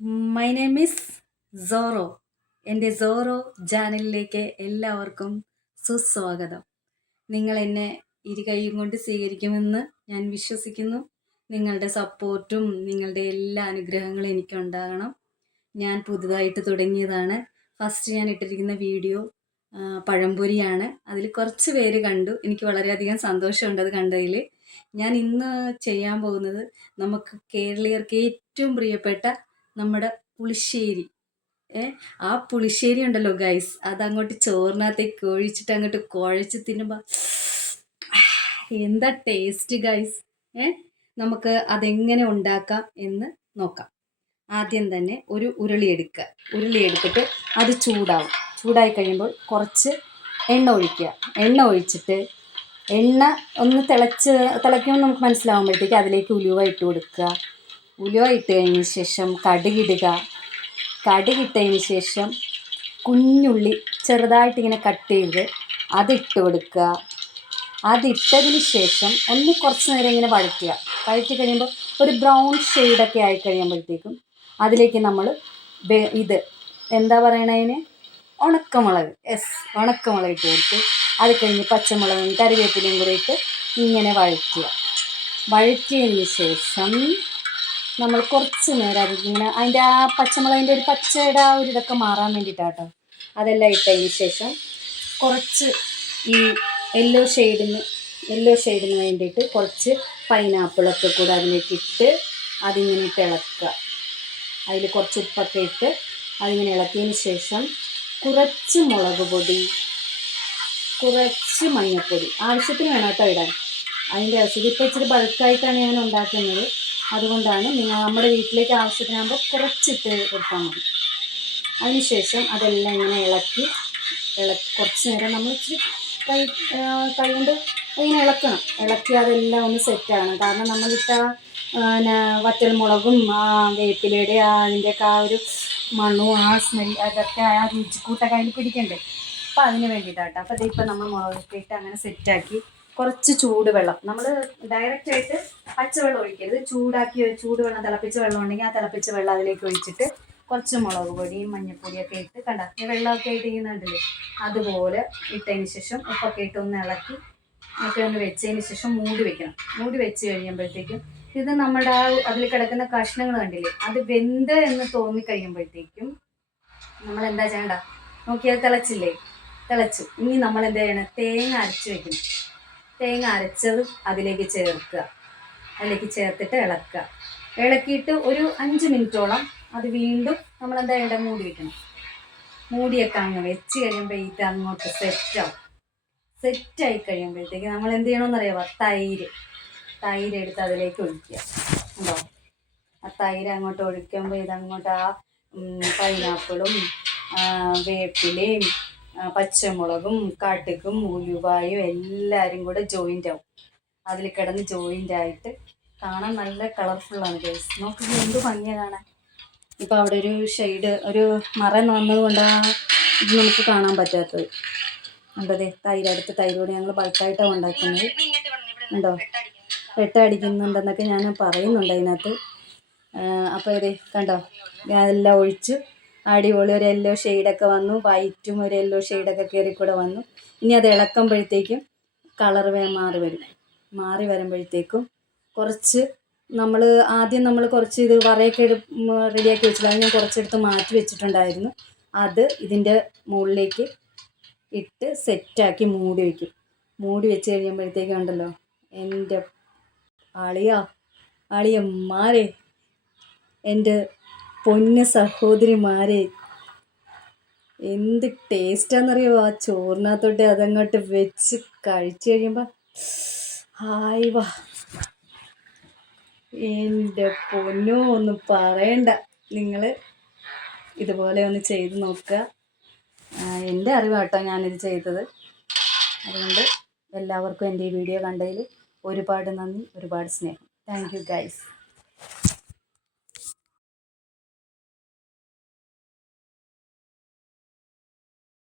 My name is സോറോ. എൻ്റെ സോറോ ചാനലിലേക്ക് എല്ലാവർക്കും സുസ്വാഗതം. നിങ്ങൾ എന്നെ ഇരുകൈയും കൊണ്ട് സ്വീകരിക്കുമെന്ന് ഞാൻ വിശ്വസിക്കുന്നു. നിങ്ങളുടെ സപ്പോർട്ടും നിങ്ങളുടെ എല്ലാ അനുഗ്രഹങ്ങളും എനിക്കുണ്ടാകണം. ഞാൻ പുതുതായിട്ട് തുടങ്ങിയതാണ്. ഫസ്റ്റ് ഞാൻ ഇട്ടിരിക്കുന്ന വീഡിയോ പഴംപൊരിയാണ്. അതിൽ കുറച്ച് പേര് കണ്ടു. എനിക്ക് വളരെയധികം സന്തോഷമുണ്ട് അത് കണ്ടതിൽ. ഞാൻ ഇന്ന് ചെയ്യാൻ പോകുന്നത് നമുക്ക് കേരളീയർക്ക് ഏറ്റവും പ്രിയപ്പെട്ട നമ്മുടെ പുളിശ്ശേരി. ആ പുളിശ്ശേരി ഉണ്ടല്ലോ ഗൈസ്, അതങ്ങോട്ട് ചോറിനകത്തേക്ക് ഒഴിച്ചിട്ട് അങ്ങോട്ട് കുഴച്ച് തിന്നുമ്പോൾ എന്താ ടേസ്റ്റ് ഗൈസ്. നമുക്ക് അതെങ്ങനെ ഉണ്ടാക്കാം എന്ന് നോക്കാം. ആദ്യം തന്നെ ഒരു ഉരുളി എടുത്തിട്ട് അത് ചൂടായി കഴിയുമ്പോൾ കുറച്ച് എണ്ണ ഒഴിക്കുക. എണ്ണ ഒഴിച്ചിട്ട് എണ്ണ ഒന്ന് തിളയ്ക്കുമെന്ന് നമുക്ക് മനസ്സിലാവുമ്പോഴത്തേക്ക് അതിലേക്ക് ഉലുവ ഇട്ട് കൊടുക്കുക. ഉലുവ ഇട്ട് കഴിഞ്ഞ ശേഷം കടുകിട്ടതിന് ശേഷം കുഞ്ഞുള്ളി ചെറുതായിട്ടിങ്ങനെ കട്ട് ചെയ്ത് അതിട്ട് കൊടുക്കുക. അതിട്ടതിന് ശേഷം കുറച്ച് നേരം ഇങ്ങനെ വഴറ്റി കഴിയുമ്പോൾ ഒരു ബ്രൗൺ ഷെയ്ഡൊക്കെ ആയി കഴിയുമ്പോഴത്തേക്കും അതിലേക്ക് നമ്മൾ എന്താ പറയണതിന് ഉണക്കമുളക് ഇട്ട് കൊടുത്ത് അത് കഴിഞ്ഞ് പച്ചമുളകും കറിവേപ്പിലയും കൂടെ ഇട്ട് ഇങ്ങനെ വഴറ്റിയതിന് ശേഷം നമ്മൾ കുറച്ച് നേരം ഇങ്ങനെ അതിൻ്റെ ആ പച്ചമുളകിൻ്റെ ഒരു പച്ചയുടെ ആ ഒരു ഇതൊക്കെ മാറാൻ വേണ്ടിയിട്ടാട്ടോ. അതെല്ലാം ഇട്ടതിന് ശേഷം കുറച്ച് ഈ യെല്ലോ ഷെയ്ഡിന് വേണ്ടിയിട്ട് കുറച്ച് പൈനാപ്പിളൊക്കെ കൂടെ അതിലേക്ക് ഇട്ട് അതിങ്ങനെ ഇട്ട് ഇളക്കുക. അതിൽ കുറച്ച് ഉപ്പൊക്കെ ഇട്ട് അതിങ്ങനെ ഇളക്കിയതിന് ശേഷം കുറച്ച് മുളക് പൊടി, കുറച്ച് മഞ്ഞൾപ്പൊടി ആവശ്യത്തിന് വേണം കേട്ടോ ഇടാൻ. അതിൻ്റെ ആവശ്യം ഇപ്പോൾ ഇച്ചിരി ബൾക്കായിട്ടാണ് ഞാൻ ഉണ്ടാക്കുന്നത്. അതുകൊണ്ടാണ് നമ്മുടെ വീട്ടിലേക്ക് ആവശ്യത്തിനാകുമ്പോൾ കുറച്ചിട്ട് കൊടുത്താൽ മതി. അതിനുശേഷം അതെല്ലാം ഇങ്ങനെ ഇളക്കി കുറച്ച് നേരം നമ്മൾ ഇച്ചിരി കൈ കൊണ്ട് ഇങ്ങനെ ഇളക്കി അതെല്ലാം ഒന്ന് സെറ്റാകണം. കാരണം നമ്മളിട്ട വറ്റൽമുളകും ആ വേപ്പിലയുടെ അതിൻ്റെയൊക്കെ ആ ഒരു മണവും ആ സ്മെൽ അതൊക്കെ ആ രുചിക്കൂട്ടൊക്കെ അതിൽ പിടിക്കണ്ടേ. അപ്പോൾ അതിന് വേണ്ടിയിട്ടാട്ടോ. അപ്പോൾ ഇതിപ്പോൾ നമ്മൾ മുളകൊക്കെ ഇട്ട് അങ്ങനെ സെറ്റാക്കി കുറച്ച് ചൂടുവെള്ളം, നമ്മൾ ഡയറക്റ്റായിട്ട് പച്ചവെള്ളം ഒഴിക്കരുത്. ചൂടുവെള്ളം തിളപ്പിച്ച വെള്ളം ഉണ്ടെങ്കിൽ ആ തിളപ്പിച്ച വെള്ളം അതിലേക്ക് ഒഴിച്ചിട്ട് കുറച്ച് മുളക് പൊടിയും മഞ്ഞൾപ്പൊടിയൊക്കെ ഇട്ട് വെള്ളമൊക്കെ ഇട്ട് ചെയ്യുന്നുണ്ടല്ലേ അതുപോലെ ഇട്ടതിന് ശേഷം ഉപ്പൊക്കെ ഇട്ട് ഒന്ന് ഇളക്കി ഒക്കെ ഒന്ന് വെച്ചതിന് ശേഷം മൂടി വെച്ച് കഴിയുമ്പോഴത്തേക്കും ഇത് നമ്മുടെ ആ അതിൽ കിടക്കുന്ന കഷ്ണങ്ങൾ കണ്ടില്ലേ, അത് വെന്ത് എന്ന് തോന്നിക്കഴിയുമ്പോഴത്തേക്കും നമ്മൾ എന്താ ചെയ്യണ്ട, നോക്കിയാൽ തിളച്ചു. ഇനി നമ്മൾ എന്താ ചെയ്യണം, തേങ്ങ അരച്ചത് അതിലേക്ക് ചേർത്തിട്ട് ഇളക്കിയിട്ട് ഒരു 5 മിനിറ്റോളം അത് വീണ്ടും നമ്മൾ എന്താ ചെയ്യേണ്ടത്, മൂടിയൊക്കെ അങ്ങ് വെച്ച് കഴിയുമ്പോൾ ഇത് അങ്ങോട്ട് സെറ്റായി കഴിയുമ്പോഴത്തേക്ക് നമ്മൾ എന്ത് ചെയ്യണമെന്നറിയാമോ, തൈര് എടുത്ത് അതിലേക്ക് ഒഴിക്കുക. ഉണ്ടോ, ആ തൈര് അങ്ങോട്ട് ഒഴിക്കുമ്പോൾ ഇതങ്ങോട്ട് ആ പൈനാപ്പിളും വേപ്പിലയും പച്ചമുളകും കടുകും ഉലുവായും എല്ലാവരും കൂടെ ജോയിൻ്റ് ആവും. അതിൽ കിടന്ന് ജോയിൻ്റ് ആയിട്ട് കാണാൻ നല്ല കളർഫുള്ളാണ് ഗൈസ്. നോക്കുന്നത് എന്ത് ഭംഗിയാണ് കാണാൻ. ഇപ്പോൾ അവിടെ ഒരു മറ വന്നതുകൊണ്ടാണ് ഇത് നമുക്ക് കാണാൻ പറ്റാത്തത്. ഉണ്ടതേ തൈരോട് ഞങ്ങൾ ബൾക്കായിട്ടാണ് ഉണ്ടാക്കുന്നത്. ഉണ്ടോ, വെട്ടടിക്കുന്നുണ്ടെന്നൊക്കെ ഞാൻ പറയുന്നുണ്ട് അതിനകത്ത്. അപ്പോൾ ഇതേ കണ്ടോ, അതെല്ലാം ഒഴിച്ച് അടിപൊളി ഒരു യെല്ലോ ഷെയ്ഡൊക്കെ വന്നു, വൈറ്റും ഒരു യെല്ലോ ഷെയ്ഡൊക്കെ കയറിക്കൂടെ വന്നു. ഇനി അത് ഇളക്കുമ്പോഴത്തേക്കും കളർ മാറി വരുമ്പോഴത്തേക്കും കുറച്ച് ആദ്യം നമ്മൾ കുറച്ച് ഇത് വറയൊക്കെ റെഡിയാക്കി വെച്ചിട്ട് അത് ഞാൻ കുറച്ചെടുത്ത് മാറ്റി വെച്ചിട്ടുണ്ടായിരുന്നു. അത് ഇതിൻ്റെ മുകളിലേക്ക് ഇട്ട് സെറ്റാക്കി മൂടി വെച്ച് കഴിയുമ്പോഴത്തേക്കും ഉണ്ടല്ലോ, എൻ്റെ അളിയന്മാരെ, എൻ്റെ പൊന്ന് സഹോദരിമാരെ, എന്ത് ടേസ്റ്റാണെന്നറിയുമോ ആ ചോറിനകത്തോട്ട് അതങ്ങോട്ട് വെച്ച് കഴിച്ച് കഴിയുമ്പോൾ ഹായ് വാ, എൻ്റെ പൊന്നോ ഒന്നും പറയണ്ട. നിങ്ങൾ ഇതുപോലെ ഒന്ന് ചെയ്ത് നോക്കുക. എൻ്റെ അറിവാട്ടോ ഞാനിത് ചെയ്തത്. അതുകൊണ്ട് എല്ലാവർക്കും എൻ്റെ ഈ വീഡിയോ കണ്ടതിൽ ഒരുപാട് നന്ദി, ഒരുപാട് സ്നേഹം. Thank you guys.